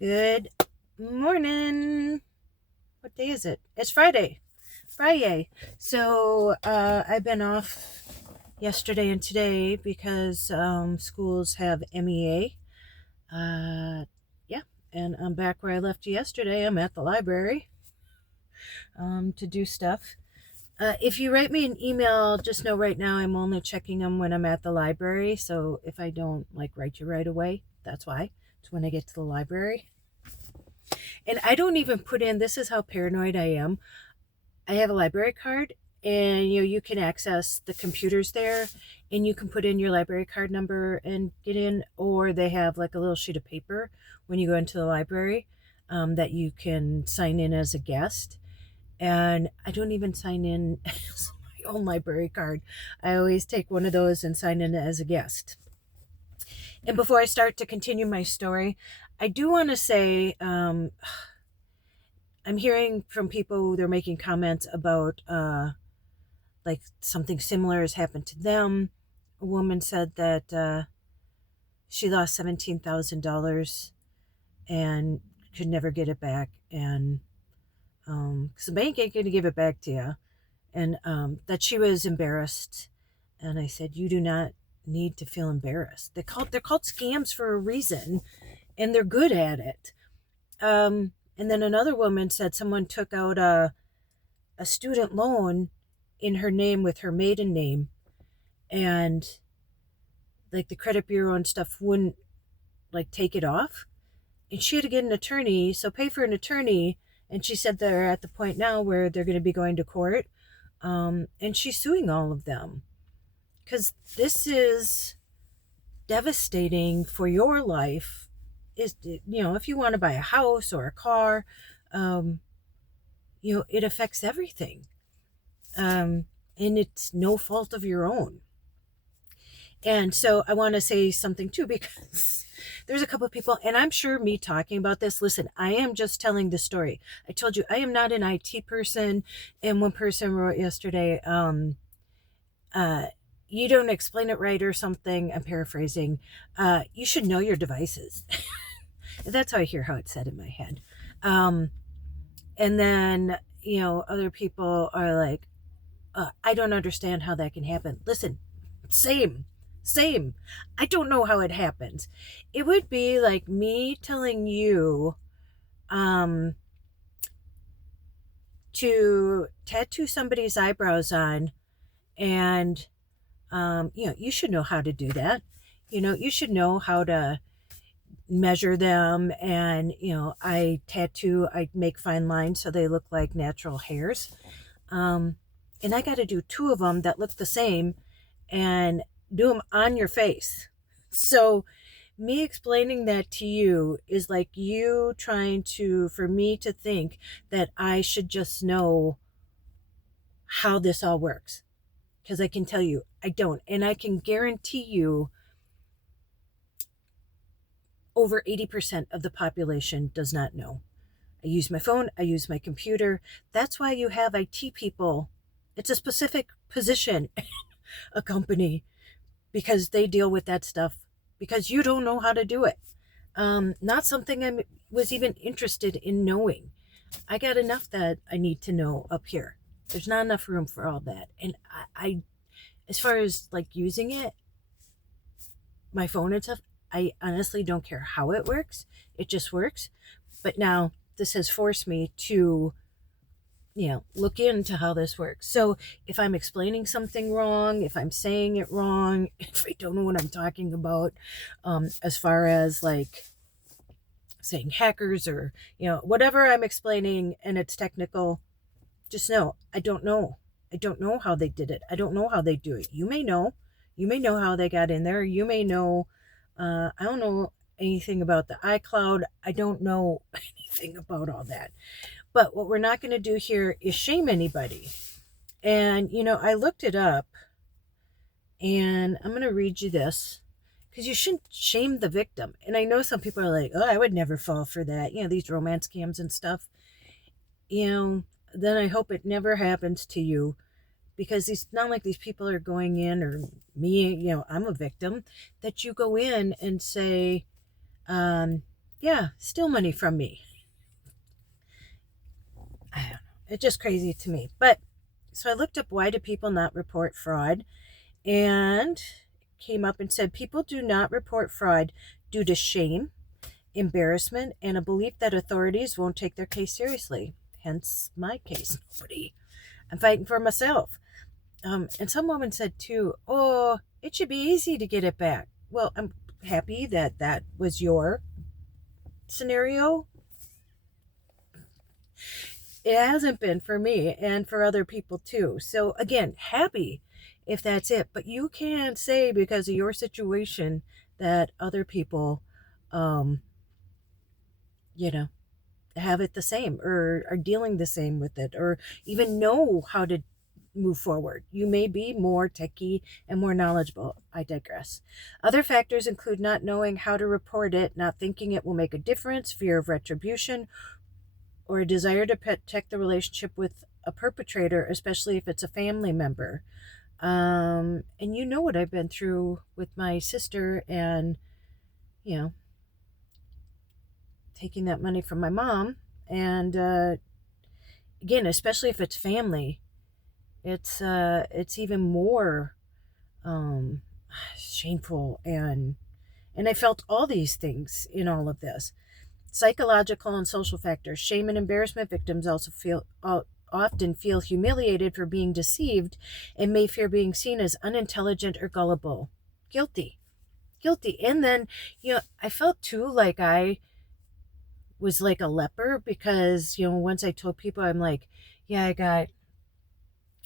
Good morning. What day is it? It's Friday. Friday. So I've been off yesterday and today because schools have MEA. Yeah, and I'm back where I left you yesterday. I'm at the library to do stuff. If you write me an email, just know right now I'm only checking them when I'm at the library. So if I don't write you right away, that's why. It's when I get to the library. And I don't even put in, this is how paranoid I am. I have a library card, and you can access the computers there, and you can put in your library card number and get in, or they have like a little sheet of paper when you go into the library that you can sign in as a guest. And I don't even sign in as my own library card. I always take one of those and sign in as a guest. And before I start to continue my story, I do want to say I'm hearing from people, they're making comments about like something similar has happened to them. A woman said that she lost $17,000 and could never get it back, and because the bank ain't going to give it back to you, and that she was embarrassed. And I said, you do not need to feel embarrassed. They're called scams for a reason, and they're good at it. And then another woman said someone took out a student loan in her name with her maiden name, and like the credit bureau and stuff wouldn't take it off, and she had to get an attorney, so pay for an attorney. And she said they're at the point now where they're going to be going to court, and she's suing all of them because this is devastating for your life. Is if you want to buy a house or a car, it affects everything, and it's no fault of your own. And so I want to say something too, because there's a couple of people, and I'm sure me talking about this, listen, I am just telling the story. I told you I am not an IT person. And one person wrote yesterday, you don't explain it right or something. I'm paraphrasing. You should know your devices. That's how I hear how it's said in my head. And then, other people are like, I don't understand how that can happen. Listen, same. I don't know how it happens. It would be like me telling you to tattoo somebody's eyebrows on, and you should know how to do that. You should know how to measure them, and I make fine lines so they look like natural hairs. And I got to do two of them that look the same and do them on your face. So me explaining that to you is like you trying for me to think that I should just know how this all works. Because I can tell you, I don't. And I can guarantee you over 80% of the population does not know. I use my phone, I use my computer. That's why you have IT people. It's a specific position, a company, because they deal with that stuff, because you don't know how to do it. Not something I was even interested in knowing. I got enough that I need to know up here. There's not enough room for all that. And I as far as using it, my phone and stuff, I honestly don't care how it works. It just works. But now this has forced me to look into how this works. So if I'm explaining something wrong, if I'm saying it wrong, if I don't know what I'm talking about, as far as saying hackers or whatever I'm explaining and it's technical, just know I don't know. I don't know how they did it. I don't know how they do it. You may know how they got in there. You may know. I don't know anything about the iCloud. I don't know anything about all that. But what we're not going to do here is shame anybody. And, I looked it up, and I'm going to read you this, because you shouldn't shame the victim. And I know some people are like, oh, I would never fall for that. These romance scams and stuff. Then I hope it never happens to you, because it's not like these people are going in, or me, I'm a victim, that you go in and say, Yeah, steal money from me. I don't know. It's just crazy to me. But so I looked up why do people not report fraud, and came up and said people do not report fraud due to shame, embarrassment, and a belief that authorities won't take their case seriously. Hence my case. Nobody. I'm fighting for myself. And some woman said too, oh, it should be easy to get it back. Well, I'm happy that that was your scenario. It hasn't been for me and for other people too. So again, happy if that's it. But you can't say because of your situation that other people, um, you know, have it the same or are dealing the same with it or even know how to move forward. You may be more techie and more knowledgeable. I digress. Other factors include not knowing how to report it, not thinking it will make a difference, fear of retribution, or a desire to protect the relationship with a perpetrator, especially if it's a family member. And you know what I've been through with my sister and, you know, taking that money from my mom. And again, especially if it's family, it's even more shameful, and I felt all these things in all of this. Psychological and social factors. Shame and embarrassment. Victims also often feel humiliated for being deceived and may fear being seen as unintelligent or gullible. Guilty. And then, I felt too like I was like a leper because, once I told people, I'm like, yeah, I got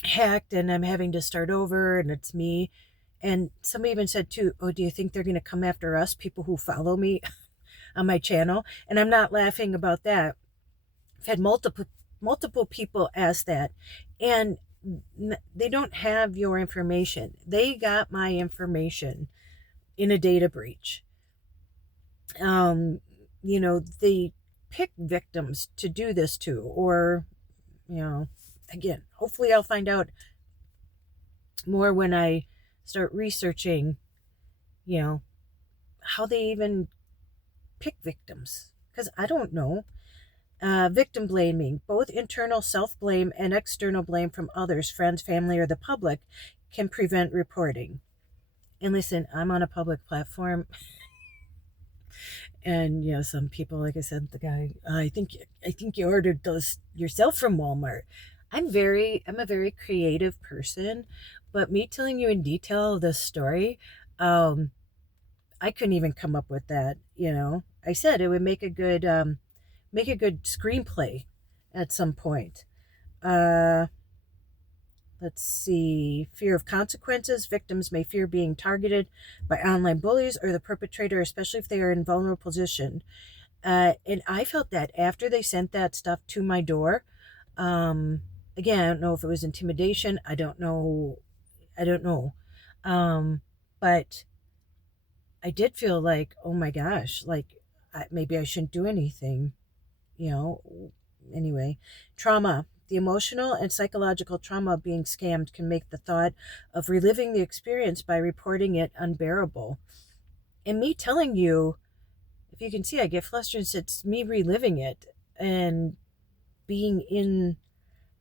hacked and I'm having to start over and it's me. And somebody even said too, oh, do you think they're going to come after us, people who follow me on my channel? And I'm not laughing about that. I've had multiple people ask that, and they don't have your information. They got my information in a data breach. They pick victims to do this to, or, again, hopefully I'll find out more when I start researching, how they even pick victims, because I don't know. Victim blaming, both internal self-blame and external blame from others, friends, family, or the public, can prevent reporting. And listen, I'm on a public platform. And some people, like I said, the guy, I think you ordered those yourself from Walmart. I'm a very creative person, but me telling you in detail this story, I couldn't even come up with that. I said it would make a good screenplay at some point. Let's see. Fear of consequences. Victims may fear being targeted by online bullies or the perpetrator, especially if they are in vulnerable position. And I felt that after they sent that stuff to my door. Again, I don't know if it was intimidation. I don't know. But I did feel like, oh my gosh, like maybe I shouldn't do anything. Anyway, trauma. The emotional and psychological trauma of being scammed can make the thought of reliving the experience by reporting it unbearable. And me telling you, if you can see, I get flustered. It's me reliving it and being in,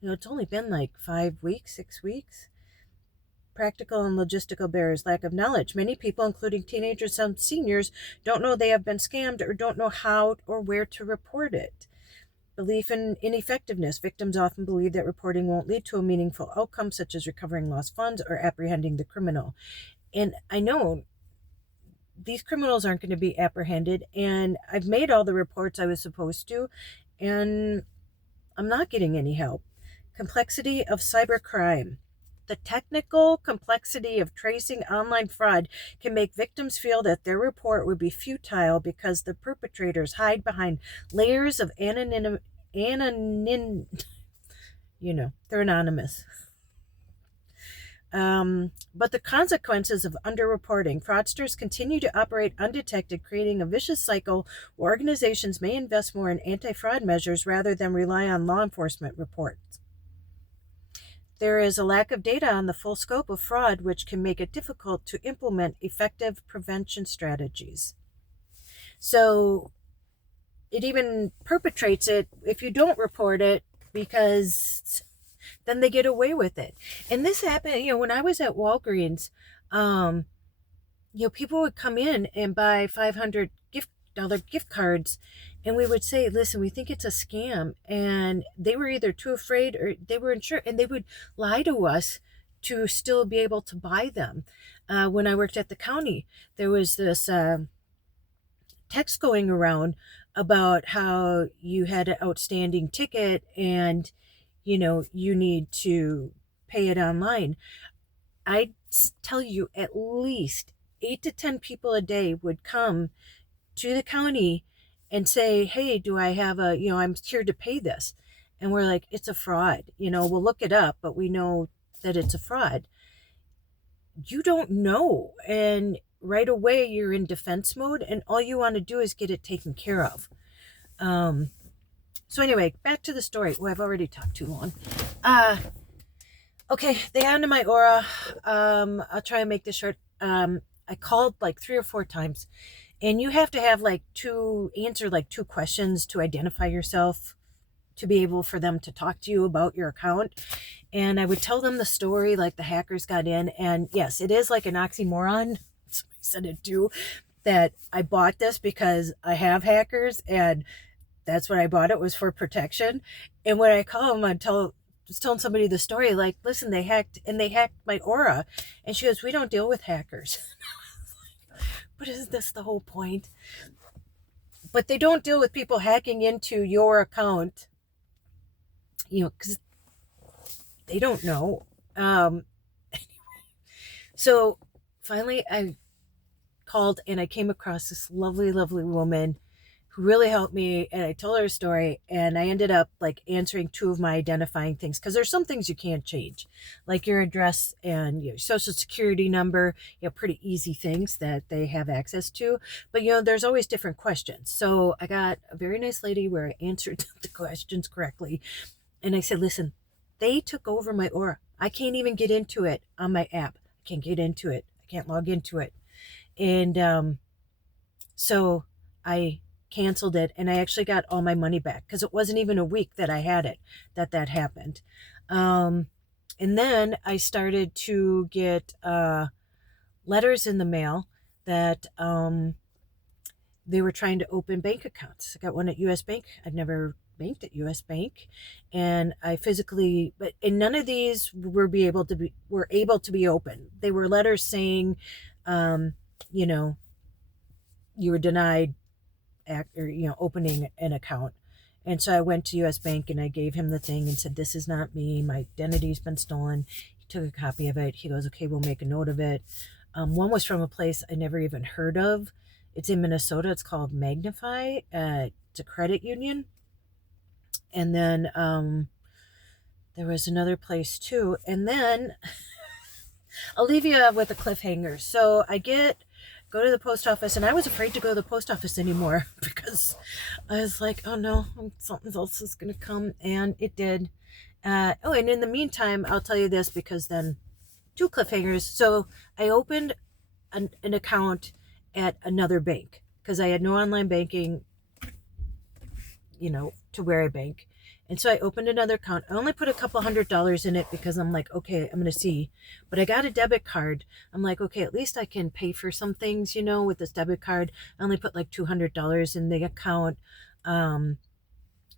it's only been like 5 weeks, 6 weeks. Practical and logistical barriers, lack of knowledge. Many people, including teenagers, some seniors, don't know they have been scammed or don't know how or where to report it. Belief in ineffectiveness. Victims often believe that reporting won't lead to a meaningful outcome, such as recovering lost funds or apprehending the criminal. And I know these criminals aren't going to be apprehended, and I've made all the reports I was supposed to, and I'm not getting any help. Complexity of cybercrime. The technical complexity of tracing online fraud can make victims feel that their report would be futile because the perpetrators hide behind layers of they're anonymous. But the consequences of underreporting. Fraudsters continue to operate undetected, creating a vicious cycle where organizations may invest more in anti-fraud measures rather than rely on law enforcement reports. There is a lack of data on the full scope of fraud, which can make it difficult to implement effective prevention strategies. So it even perpetrates it if you don't report it, because then they get away with it. And this happened, when I was at Walgreens. um People would come in and buy $500 gift cards, and we would say, listen, we think it's a scam. And they were either too afraid or they were unsure, and they would lie to us to still be able to buy them. When I worked at the county, there was this text going around about how you had an outstanding ticket, and you need to pay it online. I tell you, at least 8 to 10 people a day would come to the county and say, hey, do I have I'm here to pay this. And we're like, it's a fraud. We'll look it up, but we know that it's a fraud. You don't know. And right away, you're in defense mode, and all you want to do is get it taken care of. So anyway, back to the story. Oh, I've already talked too long. Okay, they got into my aura. I'll try and make this short. I called like 3 or 4 times, and you have to have answer like 2 questions to identify yourself, to be able for them to talk to you about your account. And I would tell them the story, like the hackers got in. And yes, it is like an oxymoron. Somebody said it too, that I bought this because I have hackers, and that's what I bought. It was for protection. And when I call them, was telling somebody the story, like, listen, they hacked my aura. And she goes, we don't deal with hackers. But isn't this the whole point? But they don't deal with people hacking into your account, because they don't know. So finally I called, and I came across this lovely, lovely woman who really helped me, and I told her a story, and I ended up like answering 2 of my identifying things, because there's some things you can't change, like your address and your social security number, pretty easy things that they have access to. But there's always different questions. So I got a very nice lady where I answered the questions correctly, and I said, listen, they took over my aura. I can't even get into it on my app. I can't get into it. I can't log into it. And so I canceled it, and I actually got all my money back, because it wasn't even a week that I had it that happened. And then I started to get letters in the mail that they were trying to open bank accounts. I got one at US Bank. I've never banked at US Bank, and I physically, and none of these were able to be open. They were letters saying, you were denied opening an account. And so I went to US Bank, and I gave him the thing and said, this is not me. My identity's been stolen. He took a copy of it. He goes, okay, we'll make a note of it. One was from a place I never even heard of. It's in Minnesota. It's called Magnify. It's a credit union. And then there was another place too. And then I'll leave you with a cliffhanger. So I go to the post office, and I was afraid to go to the post office anymore, because I was like, oh no, something else is going to come. And it did. And in the meantime, I'll tell you this, because then 2 cliffhangers. So I opened an account at another bank, because I had no online banking, to where I bank. And so I opened another account. I only put a couple $100 in it, because I'm like, okay, I'm going to see. But I got a debit card. I'm like, okay, at least I can pay for some things, with this debit card. I only put like $200 in the account.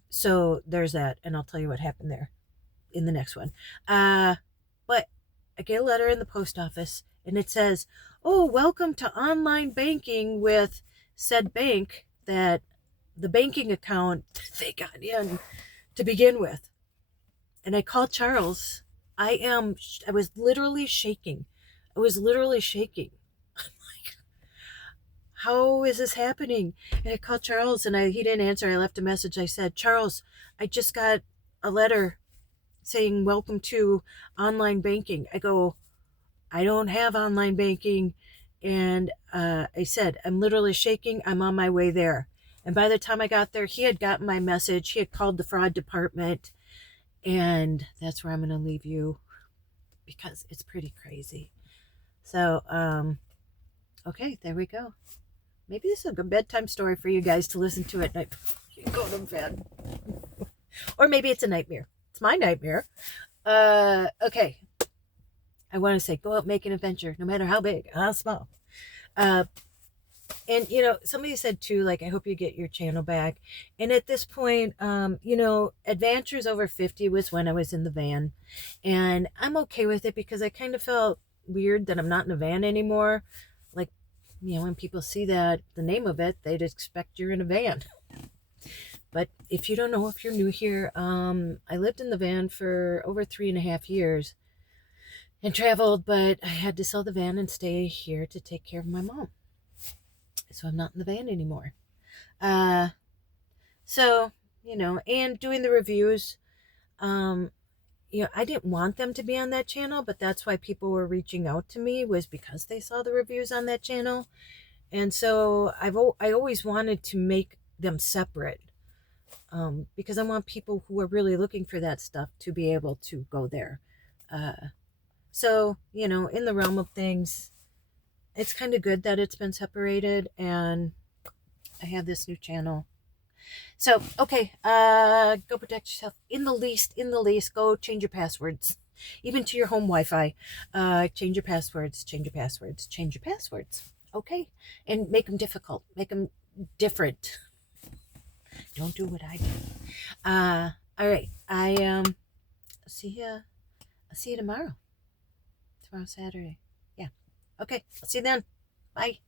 So there's that. And I'll tell you what happened there in the next one. But I get a letter in the post office, and it says, oh, welcome to online banking with said bank, that the banking account they got in to begin with. And I called Charles. I was literally shaking. I'm like, how is this happening? And I called Charles, and he didn't answer. I left a message. I said, Charles, I just got a letter saying, welcome to online banking. I go, I don't have online banking. And I said, I'm literally shaking. I'm on my way there. And by the time I got there, he had gotten my message. He had called the fraud department. And that's where I'm going to leave you, because it's pretty crazy. So, okay, there we go. Maybe this is a good bedtime story for you guys to listen to at night before you go to bed. Or maybe it's a nightmare. It's my nightmare. Okay. I want to say, go out, make an adventure, no matter how big, how small. And somebody said too, like, I hope you get your channel back. And at this point, Adventures Over 50 was when I was in the van, and I'm okay with it because I kind of felt weird that I'm not in a van anymore. Like, when people see that, the name of it, they'd expect you're in a van. But if you don't know, if you're new here, I lived in the van for over 3.5 years and traveled, but I had to sell the van and stay here to take care of my mom. So I'm not in the van anymore. So, and doing the reviews, I didn't want them to be on that channel, but that's why people were reaching out to me, was because they saw the reviews on that channel. And so I always wanted to make them separate, because I want people who are really looking for that stuff to be able to go there. So, in the realm of things, it's kind of good that it's been separated, and I have this new channel. So, okay, go protect yourself. In the least, go change your passwords. Even to your home Wi-Fi. Change your passwords, change your passwords, change your passwords. Okay? And make them difficult. Make them different. Don't do what I do. All right. I'll see you tomorrow. Tomorrow's Saturday. Yeah. Okay. I'll see you then. Bye.